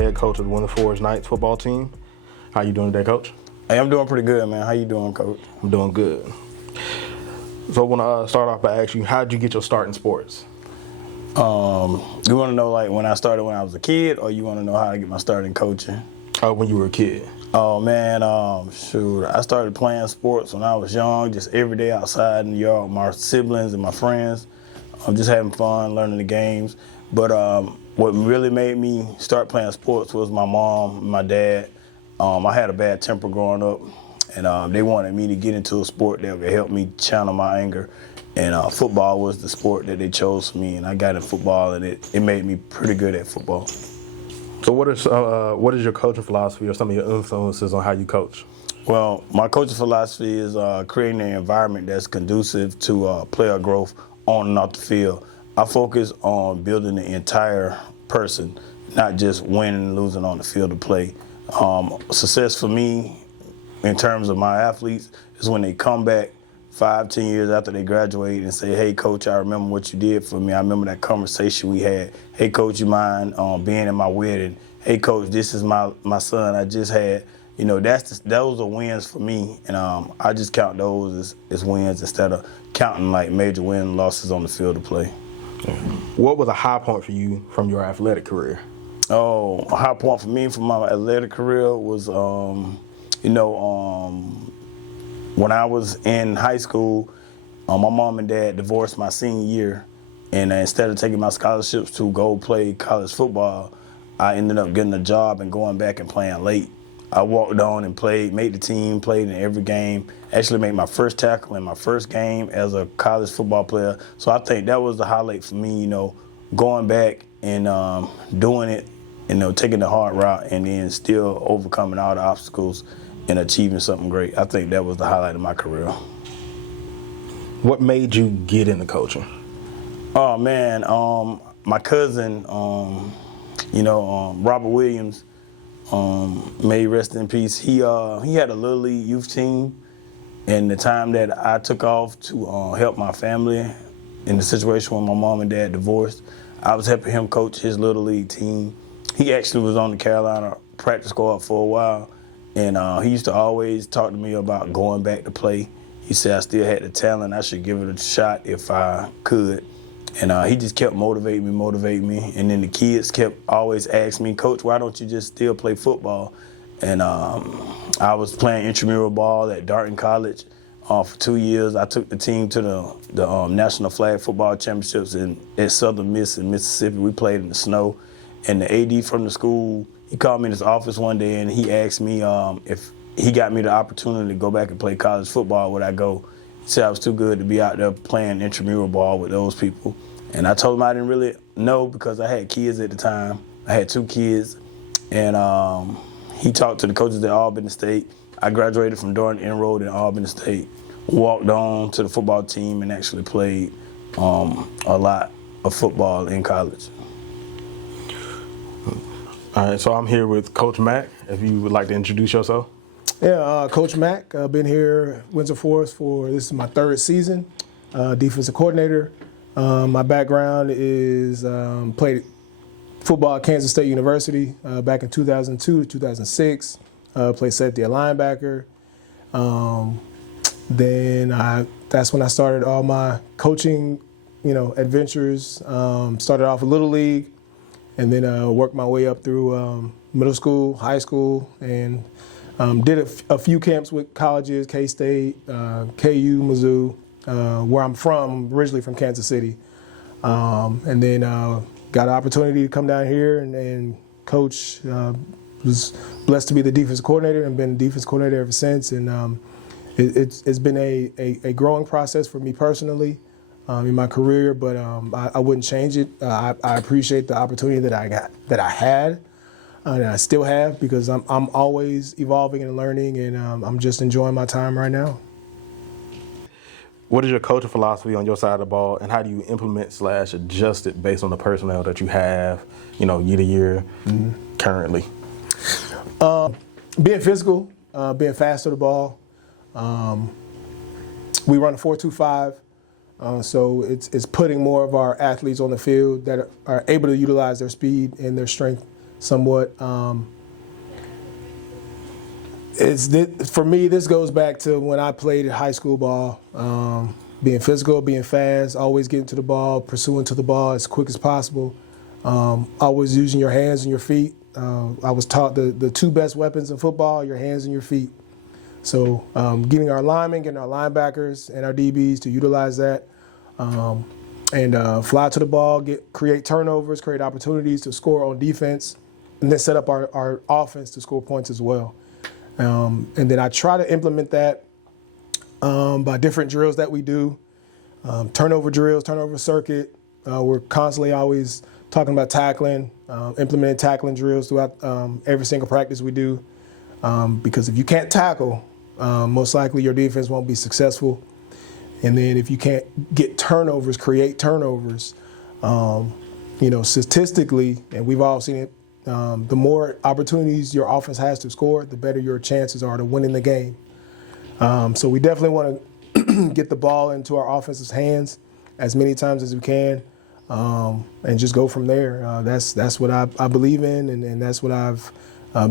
head coach of the Windsor Knights football team. How you doing today, Coach? Hey, I'm doing pretty good, man. How you doing, Coach? I'm doing good. So I want to start off by asking you, how did you get your start in sports? You want to know like when I started when I was a kid, or you want to know how I get my start in coaching? When you were a kid. Oh man, shoot! I started playing sports when I was young, just every day outside in the yard with my siblings and my friends. Just having fun, learning the games. But what really made me start playing sports was my mom and my dad. I had a bad temper growing up, and they wanted me to get into a sport that would help me channel my anger. And football was the sport that they chose for me, and I got in football, and it made me pretty good at football. So what is your coaching philosophy or some of your influences on how you coach? Well, my coaching philosophy is creating an environment that's conducive to player growth on and off the field. I focus on building the entire person, not just winning and losing on the field of play. Success for me in terms of my athletes is when they come back 5-10 years after they graduate and say, hey, Coach, I remember what you did for me. I remember that conversation we had. Hey, Coach, you mind being at my wedding? Hey, Coach, this is my son I just had. You know, those are wins for me, and I just count those as wins instead of counting like major wins and losses on the field of play. What was a high point for you from your athletic career? Oh, a high point for me from my athletic career was, when I was in high school, my mom and dad divorced my senior year, and instead of taking my scholarships to go play college football, I ended up getting a job and going back and playing late. I walked on and played, made the team, played in every game, actually made my first tackle in my first game as a college football player. So I think that was the highlight for me, going back and doing it, taking the hard route and then still overcoming all the obstacles and achieving something great. I think that was the highlight of my career. What made you get into coaching? Oh, man, my cousin, Robert Williams, may he rest in peace. He had a Little League youth team, and the time that I took off to help my family in the situation when my mom and dad divorced, I was helping him coach his Little League team. He actually was on the Carolina practice squad for a while, and he used to always talk to me about going back to play. He said I still had the talent, I should give it a shot if I could. And he just kept motivating me. And then the kids kept always asking me, Coach, why don't you just still play football? And I was playing intramural ball at Darton College for 2 years. I took the team to the National Flag Football Championships at Southern Miss in Mississippi. We played in the snow. And the AD from the school, he called me in his office one day and he asked me if he got me the opportunity to go back and play college football, would I go? He said I was too good to be out there playing intramural ball with those people. And I told him I didn't really know because I had kids at the time. I had 2 kids. And he talked to the coaches at Albany State. I graduated from Darton, enrolled in Albany State, walked on to the football team and actually played a lot of football in college. All right, so I'm here with Coach Mack. If you would like to introduce yourself. Yeah, Coach Mack. I've been here at Windsor this is my 3rd season, defensive coordinator. My background is played football at Kansas State University back in 2002 to 2006. Played safety at linebacker. That's when I started all my coaching, adventures. Started off with Little League, and then worked my way up through middle school, high school, and did a few camps with colleges, K-State, KU, Mizzou. Where I'm from, I'm originally from Kansas City, and then got an opportunity to come down here and coach. Was blessed to be the defensive coordinator and been defense coordinator ever since. And it's been a growing process for me personally in my career, but I wouldn't change it. I appreciate the opportunity that I had. And I still have, because I'm always evolving and learning, and I'm just enjoying my time right now. What is your coaching philosophy on your side of the ball, and how do you implement/adjust it based on the personnel that you have, year to year, currently? Being physical, being fast to the ball. We run a 4-2-5, so it's putting more of our athletes on the field that are able to utilize their speed and their strength somewhat. For me, this goes back to when I played high school ball. Being physical, being fast, always getting to the ball, pursuing to the ball as quick as possible. Always using your hands and your feet. I was taught the two best weapons in football, your hands and your feet. So getting our linemen, getting our linebackers and our DBs to utilize that and fly to the ball, create turnovers, create opportunities to score on defense, and then set up our offense to score points as well. And then I try to implement that by different drills that we do, turnover drills, turnover circuit. We're constantly always talking about tackling, implementing tackling drills throughout every single practice we do. Because if you can't tackle, most likely your defense won't be successful. And then if you can't get turnovers, create turnovers, statistically, and we've all seen it, the more opportunities your offense has to score, the better your chances are to winning the game. So we definitely want to get the ball into our offense's hands as many times as we can, and just go from there. That's what I believe in, and that's what I've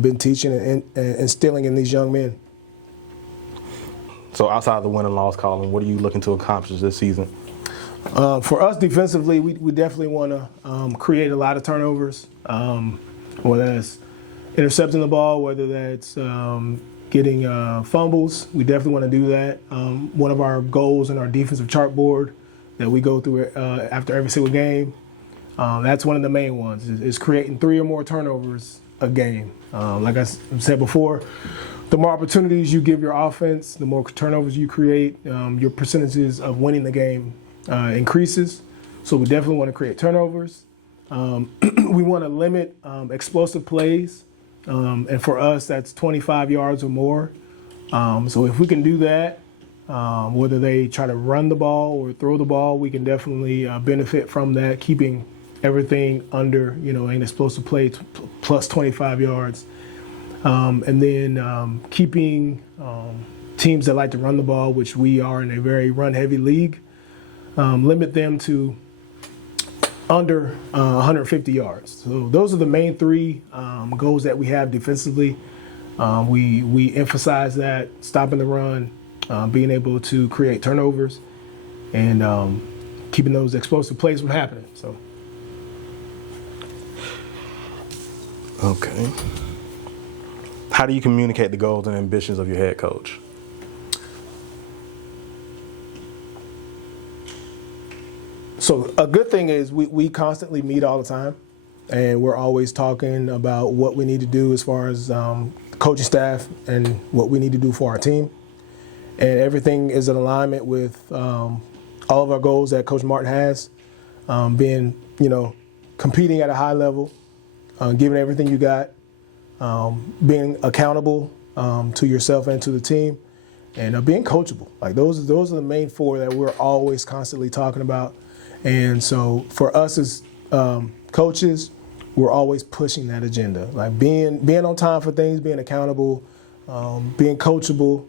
been teaching and instilling in these young men. So outside of the win and loss column, what are you looking to accomplish this season? For us defensively, we definitely want to create a lot of turnovers, whether that's intercepting the ball, whether that's getting fumbles. We definitely want to do that. One of our goals in our defensive chartboard that we go through after every single game, that's one of the main ones, is creating 3 or more turnovers a game. Like I said before, the more opportunities you give your offense, the more turnovers you create, your percentages of winning the game increases. So we definitely want to create turnovers. We want to limit explosive plays. And for us, that's 25 yards or more. So if we can do that, whether they try to run the ball or throw the ball, we can definitely benefit from that, keeping everything under, an explosive play plus 25 yards. And then keeping teams that like to run the ball, which we are in a very run-heavy league, limit them to under 150 yards. So those are the main 3 goals that we have defensively. We emphasize that, stopping the run, being able to create turnovers, and keeping those explosive plays from happening. So. Okay. How do you communicate the goals and ambitions of your head coach? So a good thing is we constantly meet all the time, and we're always talking about what we need to do as far as coaching staff and what we need to do for our team. And everything is in alignment with all of our goals that Coach Martin has, being, competing at a high level, giving everything you got, being accountable to yourself and to the team, and being coachable. Like those are the main 4 that we're always constantly talking about. And so for us as coaches, we're always pushing that agenda, like being on time for things, being accountable, being coachable.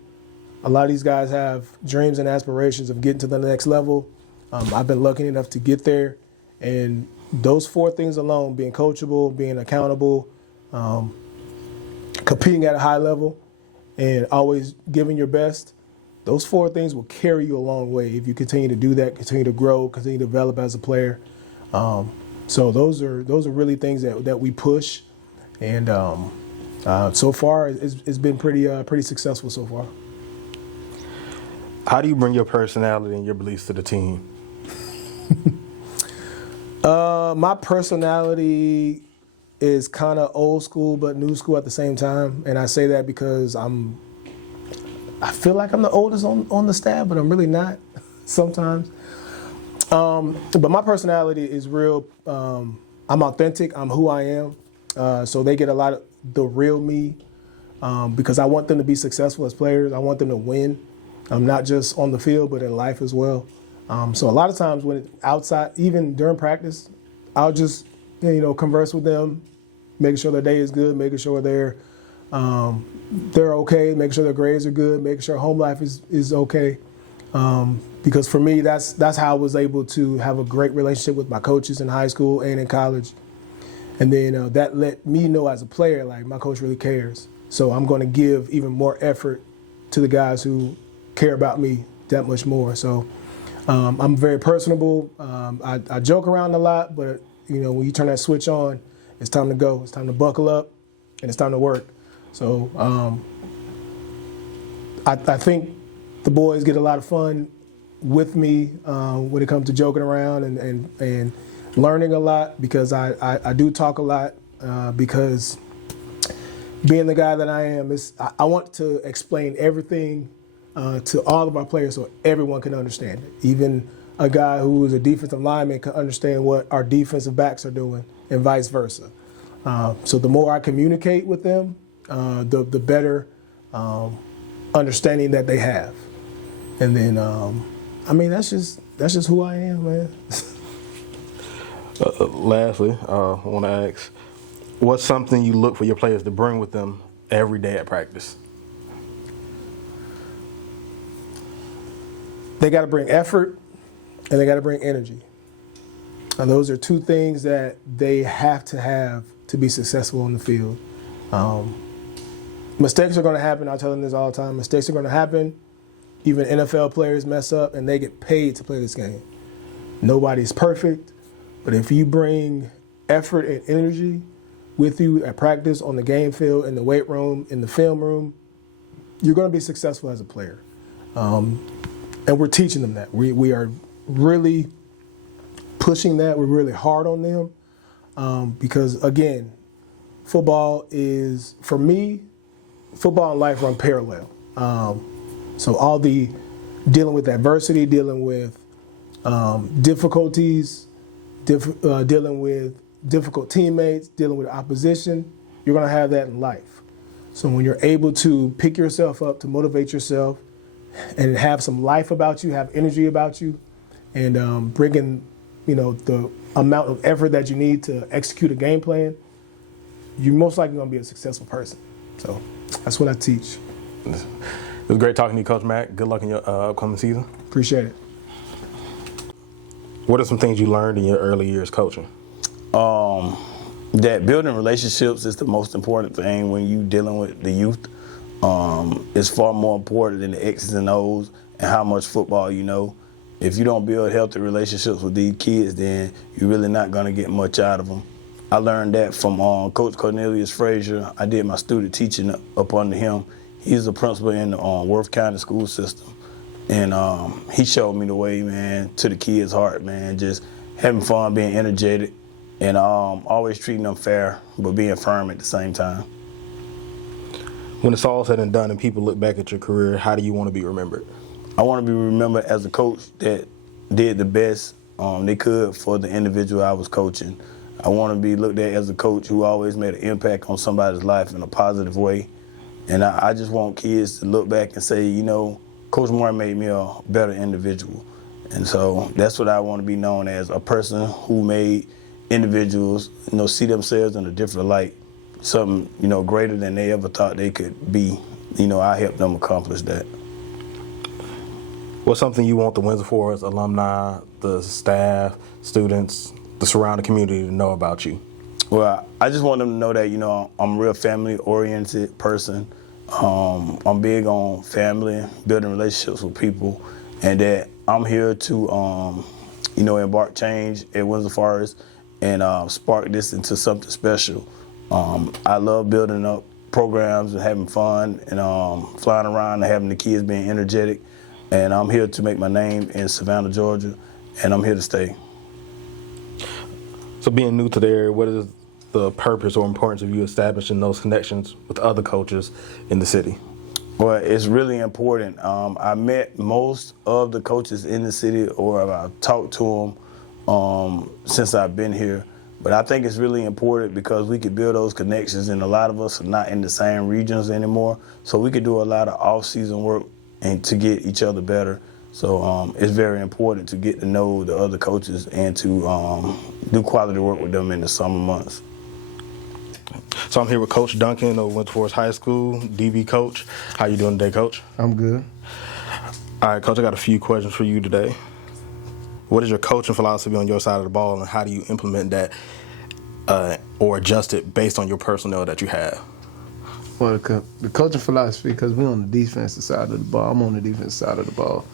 A lot of these guys have dreams and aspirations of getting to the next level. I've been lucky enough to get there, and those 4 things alone, being coachable, being accountable, competing at a high level, and always giving your best, those 4 things will carry you a long way if you continue to do that, continue to grow, continue to develop as a player. So those are really things that we push, and so far it's been pretty successful so far. How do you bring your personality and your beliefs to the team? My personality is kind of old school but new school at the same time, and I say that because I feel like I'm the oldest on the staff, but I'm really not sometimes. But my personality is real. I'm authentic. I'm who I am. So they get a lot of the real me, because I want them to be successful as players. I want them to win, not just on the field, but in life as well. So a lot of times when outside, even during practice, I'll just converse with them, making sure their day is good, making sure they're okay, making sure their grades are good, making sure home life is okay. Because for me, that's how I was able to have a great relationship with my coaches in high school and in college. And then that let me know as a player, like, my coach really cares. So I'm going to give even more effort to the guys who care about me that much more. So I'm very personable. I joke around a lot, but when you turn that switch on, it's time to go. It's time to buckle up, and it's time to work. So I think the boys get a lot of fun with me when it comes to joking around and learning a lot, because I do talk a lot, because being the guy that I am, I want to explain everything to all of our players so everyone can understand it. Even a guy who is a defensive lineman can understand what our defensive backs are doing, and vice versa. So the more I communicate with them, the better understanding that they have. And then, that's just who I am, man. Lastly, I want to ask, what's something you look for your players to bring with them every day at practice? They got to bring effort, and they got to bring energy. And those are two things that they have to be successful in the field. Mistakes are going to happen. I tell them this all the time. Mistakes are going to happen. Even NFL players mess up, and they get paid to play this game. Nobody's perfect, but if you bring effort and energy with you at practice, on the game field, in the weight room, in the film room, you're going to be successful as a player. And we're teaching them that. We are really pushing that. We're really hard on them because, again, football is, for me, football and life run parallel. So all the dealing with adversity, dealing with difficulties, dealing with difficult teammates, dealing with opposition, you're going to have that in life. So when you're able to pick yourself up, to motivate yourself, and have some life about you, have energy about you, and bring in, the amount of effort that you need to execute a game plan, you're most likely going to be a successful person. So that's what I teach. It was great talking to you, Coach Mack. Good luck in your upcoming season. Appreciate it. What are some things you learned in your early years coaching? That building relationships is the most important thing when you're dealing with the youth. It's far more important than the X's and O's and how much football you know. If you don't build healthy relationships with these kids, then you're really not going to get much out of them. I learned that from Coach Cornelius Frazier. I did my student teaching up under him. He's a principal in the Worth County school system. And he showed me the way, man, to the kids' heart, man, just having fun, being energetic, and always treating them fair, but being firm at the same time. When it's all said and done and people look back at your career, how do you want to be remembered? I want to be remembered as a coach that did the best they could for the individual I was coaching. I want to be looked at as a coach who always made an impact on somebody's life in a positive way. And I just want kids to look back and say, Coach Moore made me a better individual. And so that's what I want to be known as, a person who made individuals, see themselves in a different light, something, greater than they ever thought they could be. I helped them accomplish that. What's something you want the Windsor Forest alumni, the staff, students, the surrounding community to know about you? Well, I just want them to know that, I'm a real family-oriented person. I'm big on family, building relationships with people, and that I'm here to, embark change at Windsor Forest and spark this into something special. I love building up programs and having fun and flying around and having the kids being energetic. And I'm here to make my name in Savannah, Georgia, and I'm here to stay. So being new to the area, what is the purpose or importance of you establishing those connections with other coaches in the city? Well, it's really important. I met most of the coaches in the city, or I've talked to them since I've been here. But I think it's really important because we could build those connections, and a lot of us are not in the same regions anymore. So we could do a lot of off-season work and to get each other better. So it's very important to get to know the other coaches and to do quality work with them in the summer months. So I'm here with Coach Duncan of Windsor Forest High School, DB coach. How you doing today, Coach? I'm good. All right, Coach, I got a few questions for you today. What is your coaching philosophy on your side of the ball, and how do you implement that or adjusted based on your personnel that you have? Well, the coaching philosophy, because we're on the defensive side of the ball. I'm on the defensive side of the ball.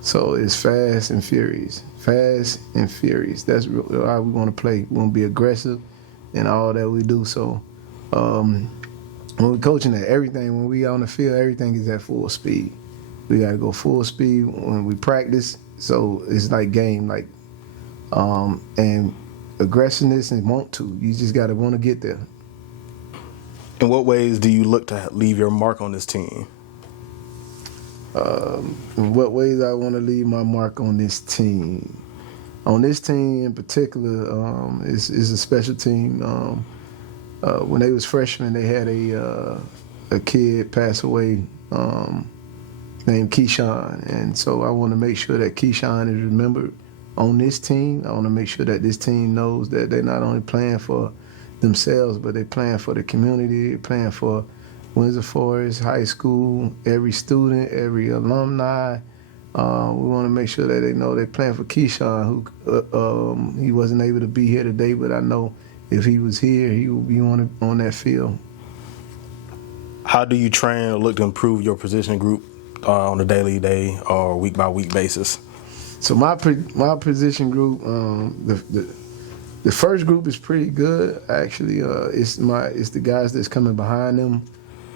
So it's fast and furious. Fast and furious. That's how we want to play. We want to be aggressive in all that we do. So when we're coaching at everything, when we on the field, everything is at full speed. We got to go full speed when we practice. So it's like game, and aggressiveness and want to. You just got to want to get there. In what ways do you look to leave your mark on this team? In what ways I want to leave my mark on this team? On this team in particular, it's a special team. When they was freshmen, they had a kid pass away named Keyshawn, and so I want to make sure that Keyshawn is remembered on this team. I want to make sure that this team knows that they're not only playing for themselves, but they're playing for the community, playing for Windsor Forest High School, every student, every alumni. We want to make sure that they know they're playing for Keyshawn, who he wasn't able to be here today, but I know if he was here, he would be on that field. How do you train or look to improve your position group on a daily day or week by week basis? So my position group, the first group is pretty good actually. It's the guys that's coming behind them.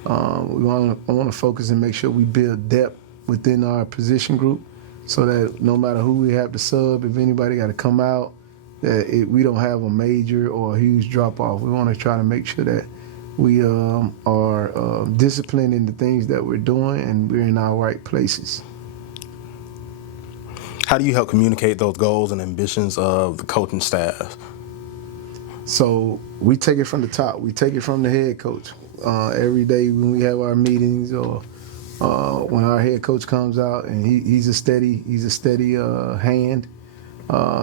I want to focus and make sure we build depth within our position group, so that no matter who we have to sub, if anybody got to come out, that we don't have a major or a huge drop off. We want to try to make sure that we are disciplined in the things that we're doing and we're in our right places. How do you help communicate those goals and ambitions of the coaching staff? So we take it from the top. We take it from the head coach. Every day when we have our meetings or when our head coach comes out, and he's a steady hand.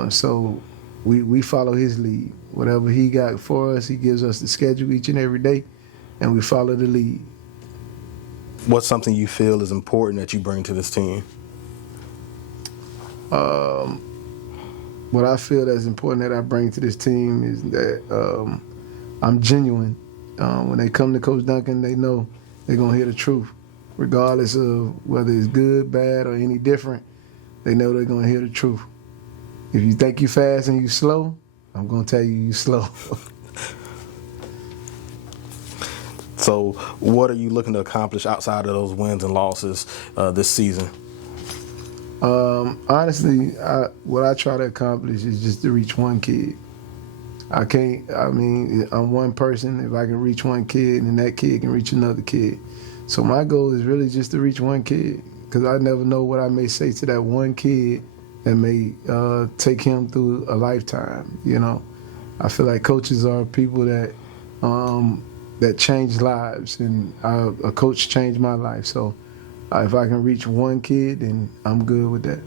So we follow his lead. Whatever he got for us, he gives us the schedule each and every day, and we follow the lead. What's something you feel is important that you bring to this team? What I feel that's important that I bring to this team is that I'm genuine. When they come to Coach Duncan, they know they're going to hear the truth. Regardless of whether it's good, bad, or any different, they know they're going to hear the truth. If you think you fast and you slow, I'm going to tell you slow. So what are you looking to accomplish outside of those wins and losses this season? Honestly, what I try to accomplish is just to reach one kid. I'm one person. If I can reach one kid, and that kid can reach another kid. So my goal is really just to reach one kid, because I never know what I may say to that one kid that may take him through a lifetime. You know, I feel like coaches are people that change lives, and a coach changed my life. So if I can reach one kid, then I'm good with that.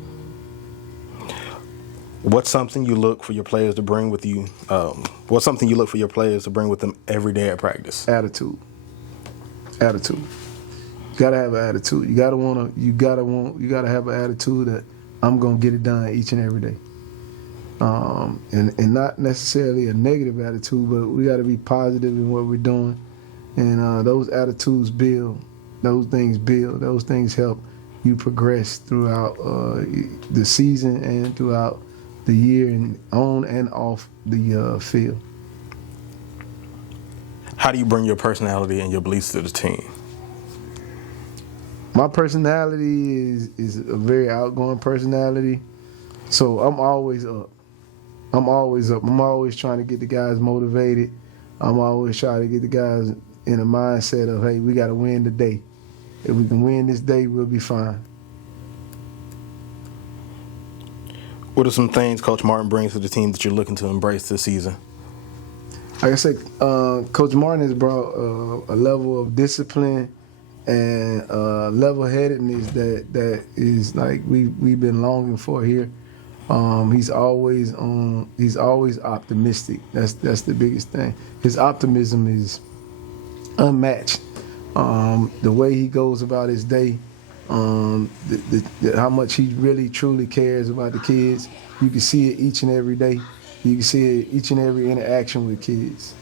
What's something you look for your players to bring with you? What's something you look for your players to bring with them every day at practice? Attitude. You gotta have an attitude. You gotta have an attitude that I'm gonna get it done each and every day. And not necessarily a negative attitude, but we gotta be positive in what we're doing. And those attitudes build. Those things build. Those things help you progress throughout the season and throughout the year, and on and off the field. How do you bring your personality and your beliefs to the team? My personality is a very outgoing personality, so I'm always up. I'm always trying to get the guys motivated. I'm always trying to get the guys in a mindset of, hey, we got to win today. If we can win this day, we'll be fine. What are some things Coach Martin brings to the team that you're looking to embrace this season? Like I said, Coach Martin has brought a level of discipline and level-headedness that is like we've been longing for here. He's always optimistic. That's the biggest thing. His optimism is unmatched. The way he goes about his day, how much he really truly cares about the kids. You can see it each and every day. You can see it each and every interaction with kids.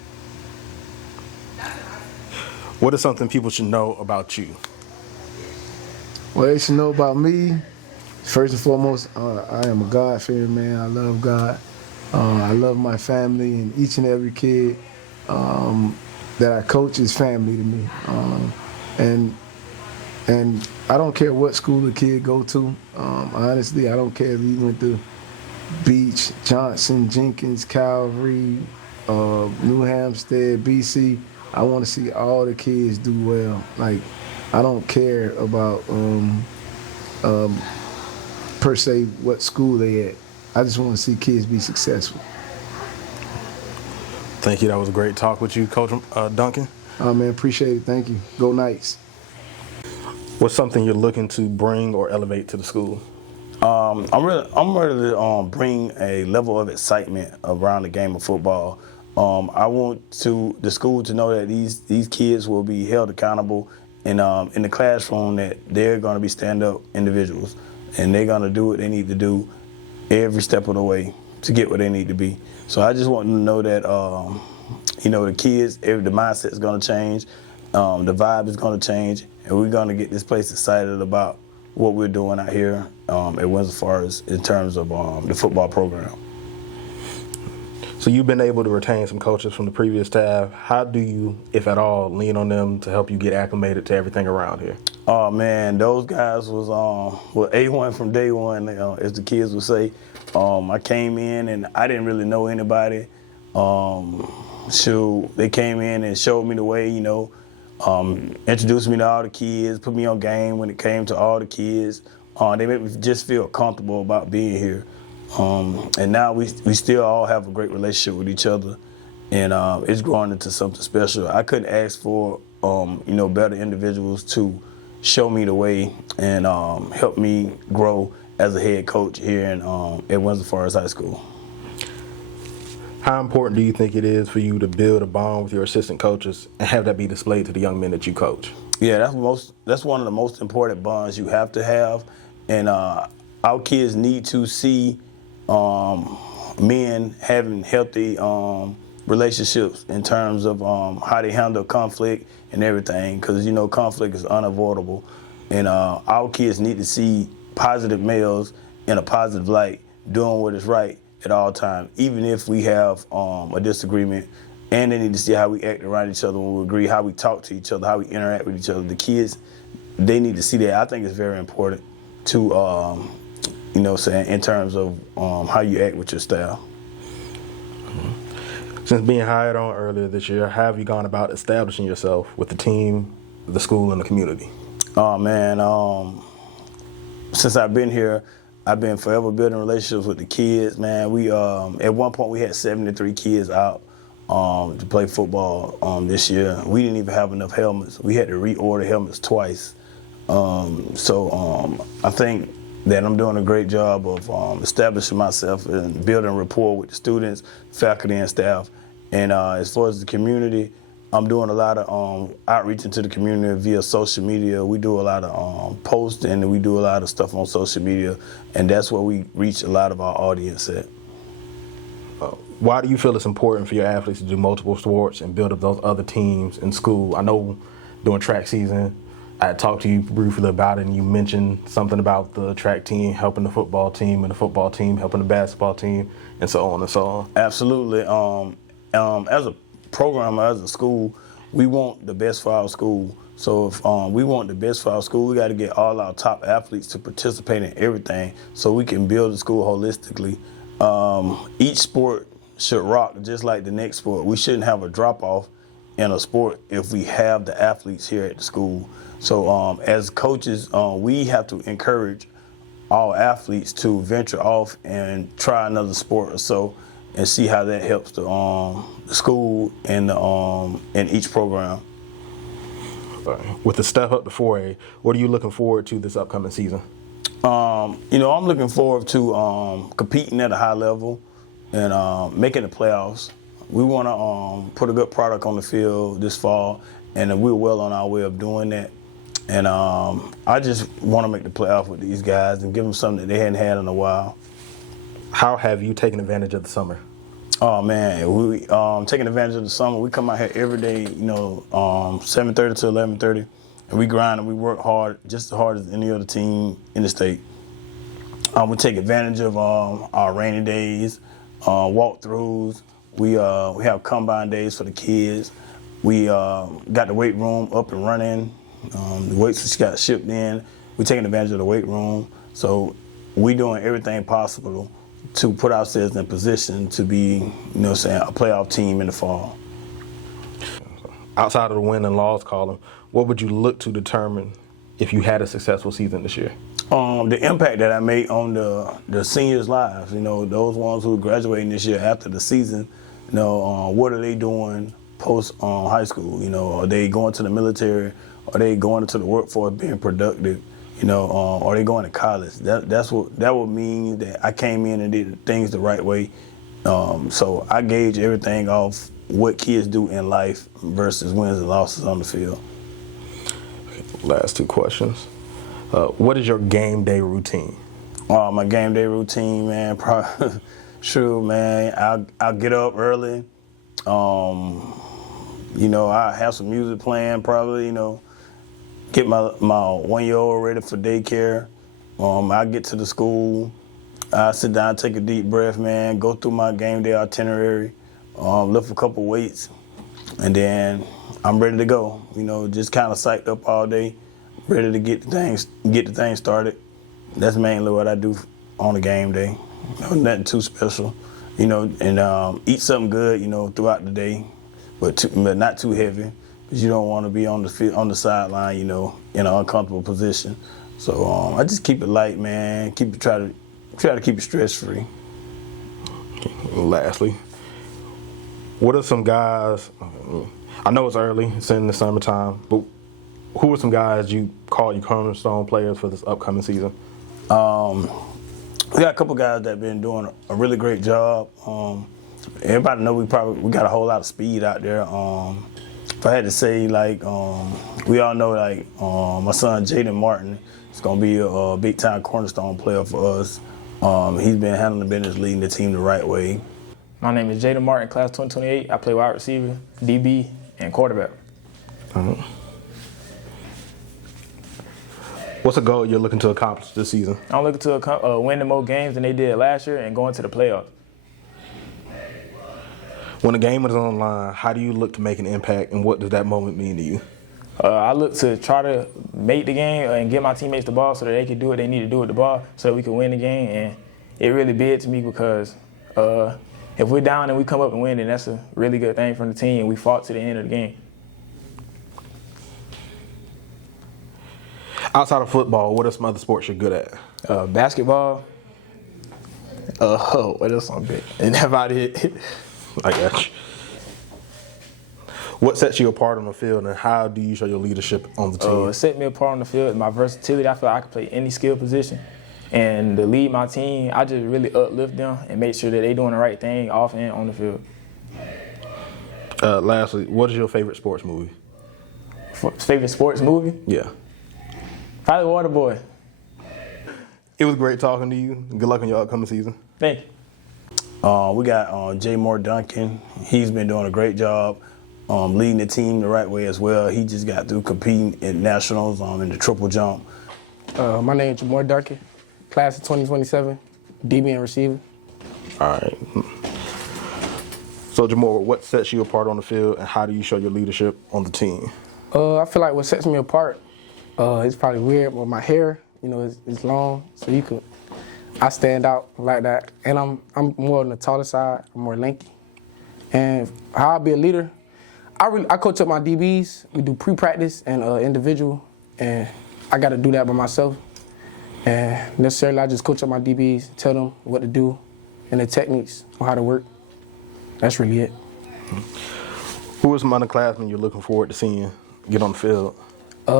What is something people should know about you? Well, they should know about me. First and foremost, I am a God-fearing man. I love God. I love my family, and each and every kid that I coach is family to me. And I don't care what school the kid go to. Honestly, I don't care if he went to Beach, Johnson, Jenkins, Calvary, New Hampstead, BC. I want to see all the kids do well. Like, I don't care about per se what school they at. I just want to see kids be successful. Thank you. That was a great talk with you, Coach Duncan. Man, appreciate it. Thank you. Go Knights. What's something you're looking to bring or elevate to the school? I'm ready to bring a level of excitement around the game of football. I want the school to know that these kids will be held accountable in the classroom, that they're going to be stand-up individuals, and they're going to do what they need to do every step of the way to get where they need to be. So I just want them to know that the kids, the mindset is going to change, the vibe is going to change, and we're going to get this place excited about what we're doing out here at Windsor Forest in terms of the football program. So you've been able to retain some coaches from the previous staff. How do you, if at all, lean on them to help you get acclimated to everything around here? Oh man, those guys was A1 from day one, as the kids would say. I came in and I didn't really know anybody. So they came in and showed me the way, introduced me to all the kids, put me on game when it came to all the kids. They made me just feel comfortable about being here. And now we still all have a great relationship with each other, and it's growing into something special. I couldn't ask for better individuals to show me the way and help me grow as a head coach here at Windsor Forest High School. How important do you think it is for you to build a bond with your assistant coaches and have that be displayed to the young men that you coach? Yeah, that's one of the most important bonds you have to have, and our kids need to see men having healthy relationships in terms of how they handle conflict and everything, because conflict is unavoidable, and our kids need to see positive males in a positive light doing what is right at all times, even if we have a disagreement. And they need to see how we act around each other when we agree, how we talk to each other, how we interact with each other. The kids, they need to see that. I think it's very important to in terms of how you act with your staff. Since being hired on earlier this year, how have you gone about establishing yourself with the team, the school, and the community? Oh man, since I've been here, I've been forever building relationships with the kids, man. We at one point we had 73 kids out to play football this year. We didn't even have enough helmets. We had to reorder helmets twice. So I think that I'm doing a great job of establishing myself and building rapport with the students, faculty, and staff. And as far as the community, I'm doing a lot of outreach into the community via social media. We do a lot of posts, and we do a lot of stuff on social media, and that's where we reach a lot of our audience at. Why do you feel it's important for your athletes to do multiple sports and build up those other teams in school? I know during track season, I talked to you briefly about it, and you mentioned something about the track team helping the football team and the football team helping the basketball team, and so on and so on. Absolutely. As a program, as a school, we want the best for our school. So if we want the best for our school, we got to get all our top athletes to participate in everything so we can build the school holistically. Each sport should rock just like the next sport. We shouldn't have a drop-off in a sport if we have the athletes here at the school. So as coaches, we have to encourage all athletes to venture off and try another sport or so and see how that helps the school and each program. With the step up to 4A, what are you looking forward to this upcoming season? I'm looking forward to competing at a high level and making the playoffs. We want to put a good product on the field this fall, and we're well on our way of doing that. And I just want to make the playoff with these guys and give them something that they hadn't had in a while. How have you taken advantage of the summer? Oh man, we taking advantage of the summer. We come out here every day, 7:30 to 11:30, and we grind and we work hard, just as hard as any other team in the state. We take advantage of our rainy days, walkthroughs. We have combine days for the kids. We got the weight room up and running. The weights just got shipped in. We're taking advantage of the weight room. So we doing everything possible to put ourselves in position to be, a playoff team in the fall. Outside of the win and loss column, what would you look to determine if you had a successful season this year? The impact that I made on the seniors' lives, those ones who are graduating this year after the season, what are they doing post high school? Are they going to the military? Are they going into the workforce being productive? Are they going to college? That would mean that I came in and did things the right way. So I gauge everything off what kids do in life versus wins and losses on the field. Last two questions. What is your game day routine? My game day routine, man, probably, sure, man. I'll get up early. I have some music playing, probably, get my 1-year-old ready for daycare. I get to the school. I sit down, take a deep breath, man, go through my game day itinerary, lift a couple weights, and then I'm ready to go. Just kind of psyched up all day, ready to get the thing started. That's mainly what I do on a game day. Nothing too special, and eat something good, throughout the day, but not too heavy, because you don't want to be on the sideline, in an uncomfortable position. So I just keep it light, man. Try to keep it stress free. Lastly, what are some guys? I know it's early, it's in the summertime, but who are some guys you call your cornerstone players for this upcoming season? We got a couple guys that have been doing a really great job. Everybody know we got a whole lot of speed out there. If I had to say, we all know, my son Jaden Martin is gonna be a big time cornerstone player for us. He's been handling the business, leading the team the right way. My name is Jaden Martin, class 2028. I play wide receiver, DB, and quarterback. What's a goal you're looking to accomplish this season? I'm looking to win more games than they did last year and go into the playoffs. When a game is on the line, how do you look to make an impact, and what does that moment mean to you? I look to try to make the game and get my teammates the ball so that they can do what they need to do with the ball so that we can win the game. And it really big to me because if we're down and we come up and win, then that's a really good thing from the team. We fought to the end of the game. Outside of football, what are some other sports you're good at? Basketball. What else on big? And that's about it. I got you. What sets you apart on the field, and how do you show your leadership on the team? It set me apart on the field. My versatility, I feel like I can play any skill position. And to lead my team, I just really uplift them and make sure that they're doing the right thing off and on the field. Lastly, what is your favorite sports movie? Favorite sports movie? Yeah. Probably Waterboy. It was great talking to you. Good luck on your upcoming season. Thank you. We got J. Moore Duncan. He's been doing a great job leading the team the right way as well. He just got through competing at nationals in the triple jump. My name is Jamore Durkin, class of 2027, DB and receiver. All right. So, Jamore, what sets you apart on the field, and how do you show your leadership on the team? I feel like what sets me apart, it's probably weird, but my hair, it's long, so I stand out like that. And I'm more on the taller side, I'm more lanky. And how I'll be a leader, I coach up my DBs. We do pre-practice and individual, and I got to do that by myself. And necessarily, I just coach up my DBs, tell them what to do, and the techniques on how to work. That's really it. Who are some underclassmen you're looking forward to seeing get on the field? Who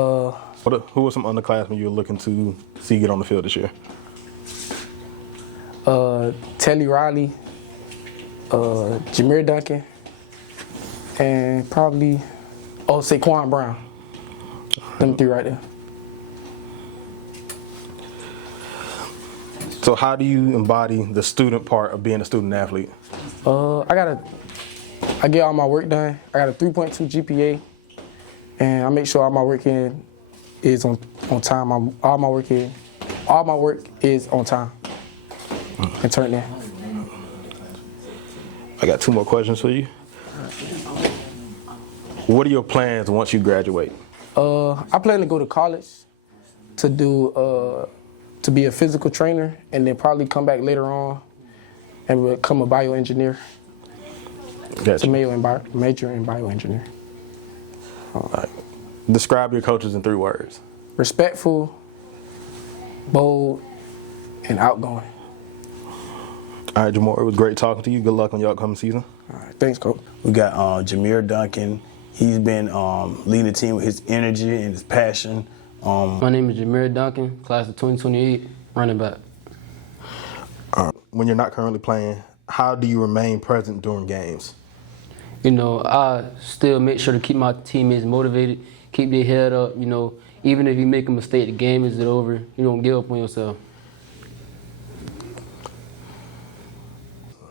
are some underclassmen you're looking to see get on the field this year? Telly Riley, Jameer Duncan, and probably Saquon Brown. Them three right there. So how do you embody the student part of being a student athlete? I get all my work done. I got a 3.2 GPA, and I make sure all my work is on time. All my work is on time and turned in. I got 2 more questions for you. What are your plans once you graduate? I plan to go to college to be a physical trainer, and then probably come back later on and become a bioengineer. Gotcha. To major in bioengineering. All right. Describe your coaches in 3 words. Respectful, bold, and outgoing. All right, Jamar, it was great talking to you. Good luck on your upcoming season. All right, thanks, Coach. We got Jameer Duncan. He's been leading the team with his energy and his passion. My name is Jameer Duncan, class of 2028, running back. When you're not currently playing, how do you remain present during games? You know, I still make sure to keep my teammates motivated, keep their head up, you know. Even if you make a mistake, the game isn't over. You don't give up on yourself.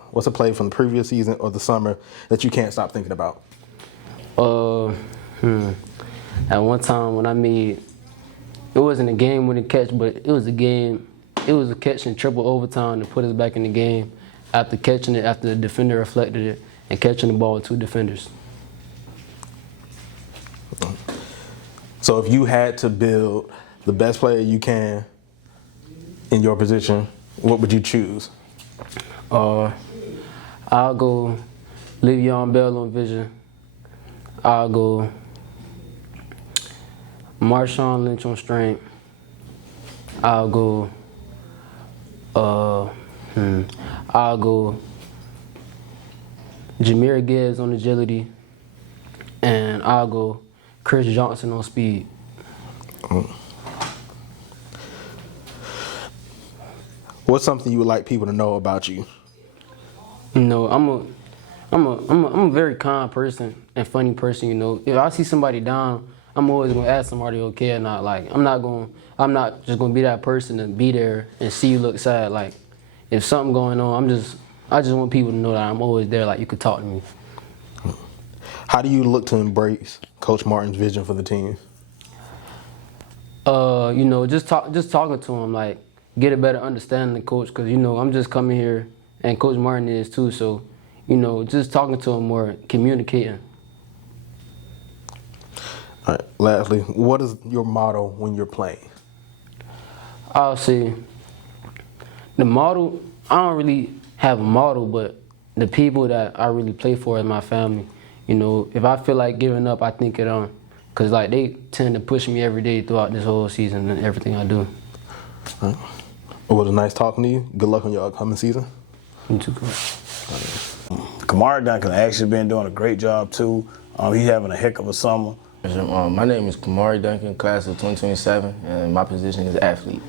What's a play from the previous season or the summer that you can't stop thinking about? At one time when I made, it wasn't a game-winning catch, but it was a catch in triple overtime to put us back in the game after catching it, after the defender reflected it, and catching the ball with 2 defenders. So if you had to build the best player you can in your position, what would you choose? I'll go Le'Veon Bell on vision. I'll go Marshawn Lynch on strength. I'll go Jahmyr Gibbs on agility, and I'll go Chris Johnson on speed. What's something you would like people to know about you? You know, I'm a very kind person and funny person. You know, if I see somebody down, I'm always gonna ask somebody okay or not. Like I'm not just gonna be that person and be there and see you look sad. Like if something going on, I just want people to know that I'm always there. Like you could talk to me. How do you look to embrace Coach Martin's vision for the team? You know, just talking to him, like get a better understanding of Coach, because you know I'm just coming here and Coach Martin is too. So, you know, just talking to him more, communicating. All right. Lastly, what is your motto when you're playing? I'll say the motto, I don't really have a motto, but the people that I really play for is my family. You know, if I feel like giving up, I think it on. Because, like, they tend to push me every day throughout this whole season and everything I do. All right. Well, it was nice talking to you. Good luck on your upcoming season. You too, Coach. Kamari Duncan actually been doing a great job, too. He's having a heck of a summer. My name is Kamari Duncan, class of 2027, and my position is athlete.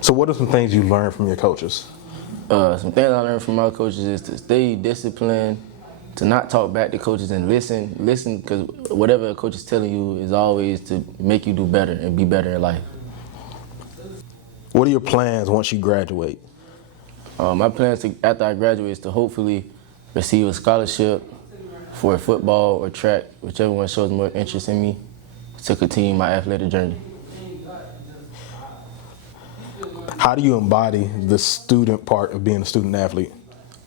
So what are some things you learned from your coaches? Some things I learned from my coaches is to stay disciplined, to not talk back to coaches and listen, because whatever a coach is telling you is always to make you do better and be better in life. What are your plans once you graduate? My plans after I graduate is to hopefully receive a scholarship for football or track, whichever one shows more interest in me, to continue my athletic journey. How do you embody the student part of being a student athlete?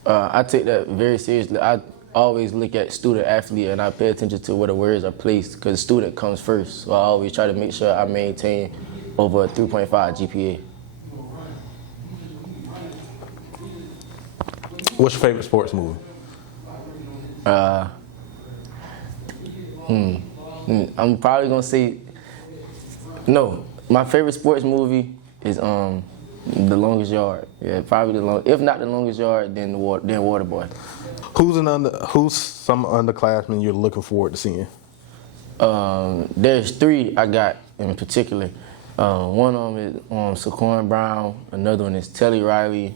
I take that very seriously. I always look at student athlete and I pay attention to where the words are placed, because student comes first. So I always try to make sure I maintain over a 3.5 GPA. What's your favorite sports movie? I'm probably gonna say no. My favorite sports movie is The Longest Yard. Yeah, probably if not The Longest Yard, then Waterboy. Who's some underclassmen you're looking forward to seeing? There's 3 I got in particular. One of them is Saquon Brown, another one is Telly Riley,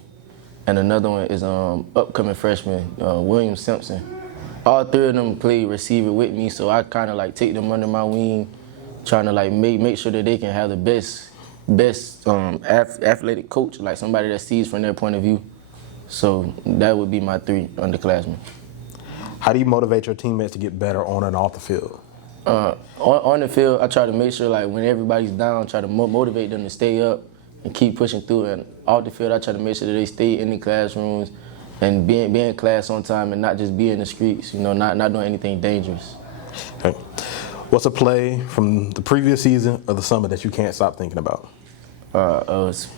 and another one is upcoming freshman William Simpson. All 3 of them play receiver with me, so I kind of like take them under my wing, trying to like make sure that they can have the best best athletic coach, like somebody that sees from their point of view. So that would be my 3 underclassmen. How do you motivate your teammates to get better on and off the field? On the field, I try to make sure, like, when everybody's down, try to motivate them to stay up and keep pushing through. And off the field, I try to make sure that they stay in the classrooms and be in class on time and not just be in the streets, you know, not doing anything dangerous. Okay. What's a play from the previous season or the summer that you can't stop thinking about?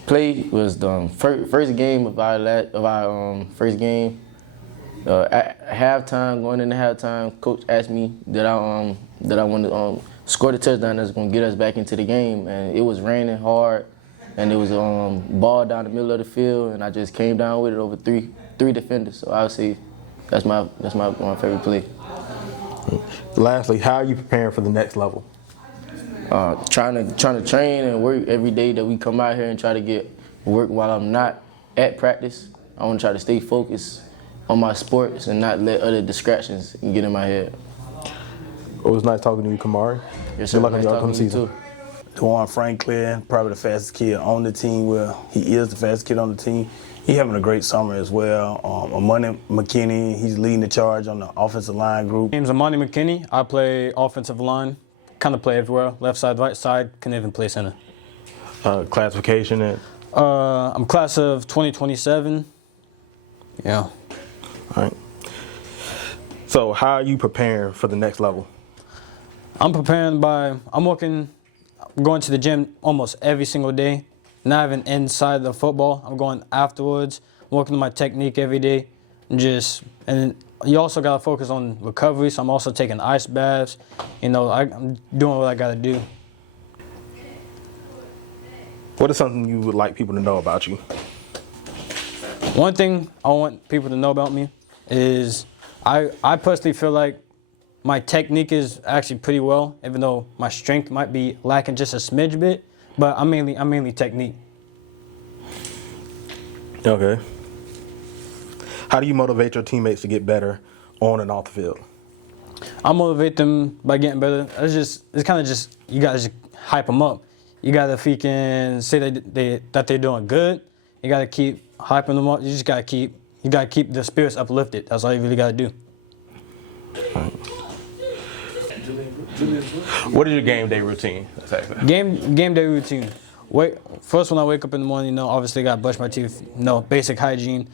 Play was the first game of our first game. At halftime, going into halftime, coach asked me that I want to score the touchdown that's going to get us back into the game, and it was raining hard, and it was ball down the middle of the field, and I just came down with it over three defenders. So I would say that's my favorite play. Lastly, how are you preparing for the next level? Trying to train and work every day that we come out here and try to get work while I'm not at practice. I want to try to stay focused on my sports and not let other distractions get in my head. It was nice talking to you, Kamari. Yes, sir. Good luck on Nice your talking upcoming to you, season. too. Dewan Franklin, probably the fastest kid on the team. Well, he is the fastest kid on the team. He's having a great summer as well. Amani McKinney, he's leading the charge on the offensive line group. My name's Amani McKinney. I play offensive line, kind of play everywhere. Left side, right side, can even play center. Classification and I'm class of 2027. Yeah. all right. So how are you preparing for the next level? I'm preparing I'm going to the gym almost every single day. Not even inside the football. I'm going afterwards, working on my technique every day. And you also got to focus on recovery, so I'm also taking ice baths. You know, I'm doing what I got to do. What is something you would like people to know about you? One thing I want people to know about me is I personally feel like my technique is actually pretty well, even though my strength might be lacking just a smidge bit, but I'm mainly technique. Okay. How do you motivate your teammates to get better on and off the field? I motivate them by getting better. It's kind of just, you gotta just hype them up. You gotta freaking say that they're doing good. You gotta keep hyping them up. You gotta keep the spirits uplifted. That's all you really gotta do. What is your game day routine? Game day routine. First when I wake up in the morning, you know, obviously gotta brush my teeth, you know, basic hygiene.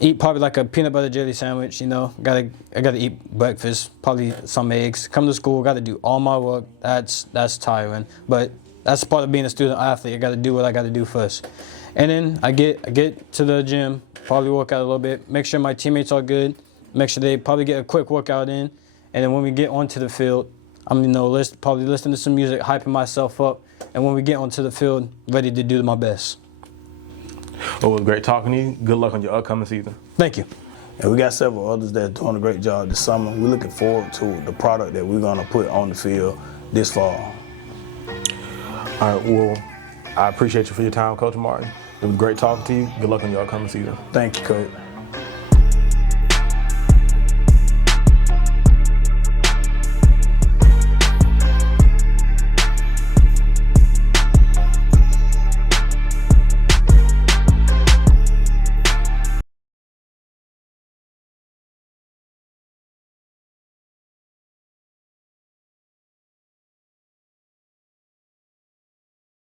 Eat probably like a peanut butter jelly sandwich, you know. I gotta eat breakfast, probably some eggs. Come to school, gotta do all my work. That's tiring, but that's part of being a student athlete. I gotta do what I gotta do first, and then I get to the gym, probably work out a little bit, make sure my teammates are good, make sure they probably get a quick workout in, and then when we get onto the field, I'm probably listening to some music, hyping myself up, and when we get onto the field, ready to do my best. Well, it was great talking to you. Good luck on your upcoming season. Thank you. And we got several others that are doing a great job this summer. We're looking forward to the product that we're gonna put on the field this fall. All right, well, I appreciate you for your time, Coach Martin. It was great talking to you. Good luck on your upcoming season. Thank you, Coach.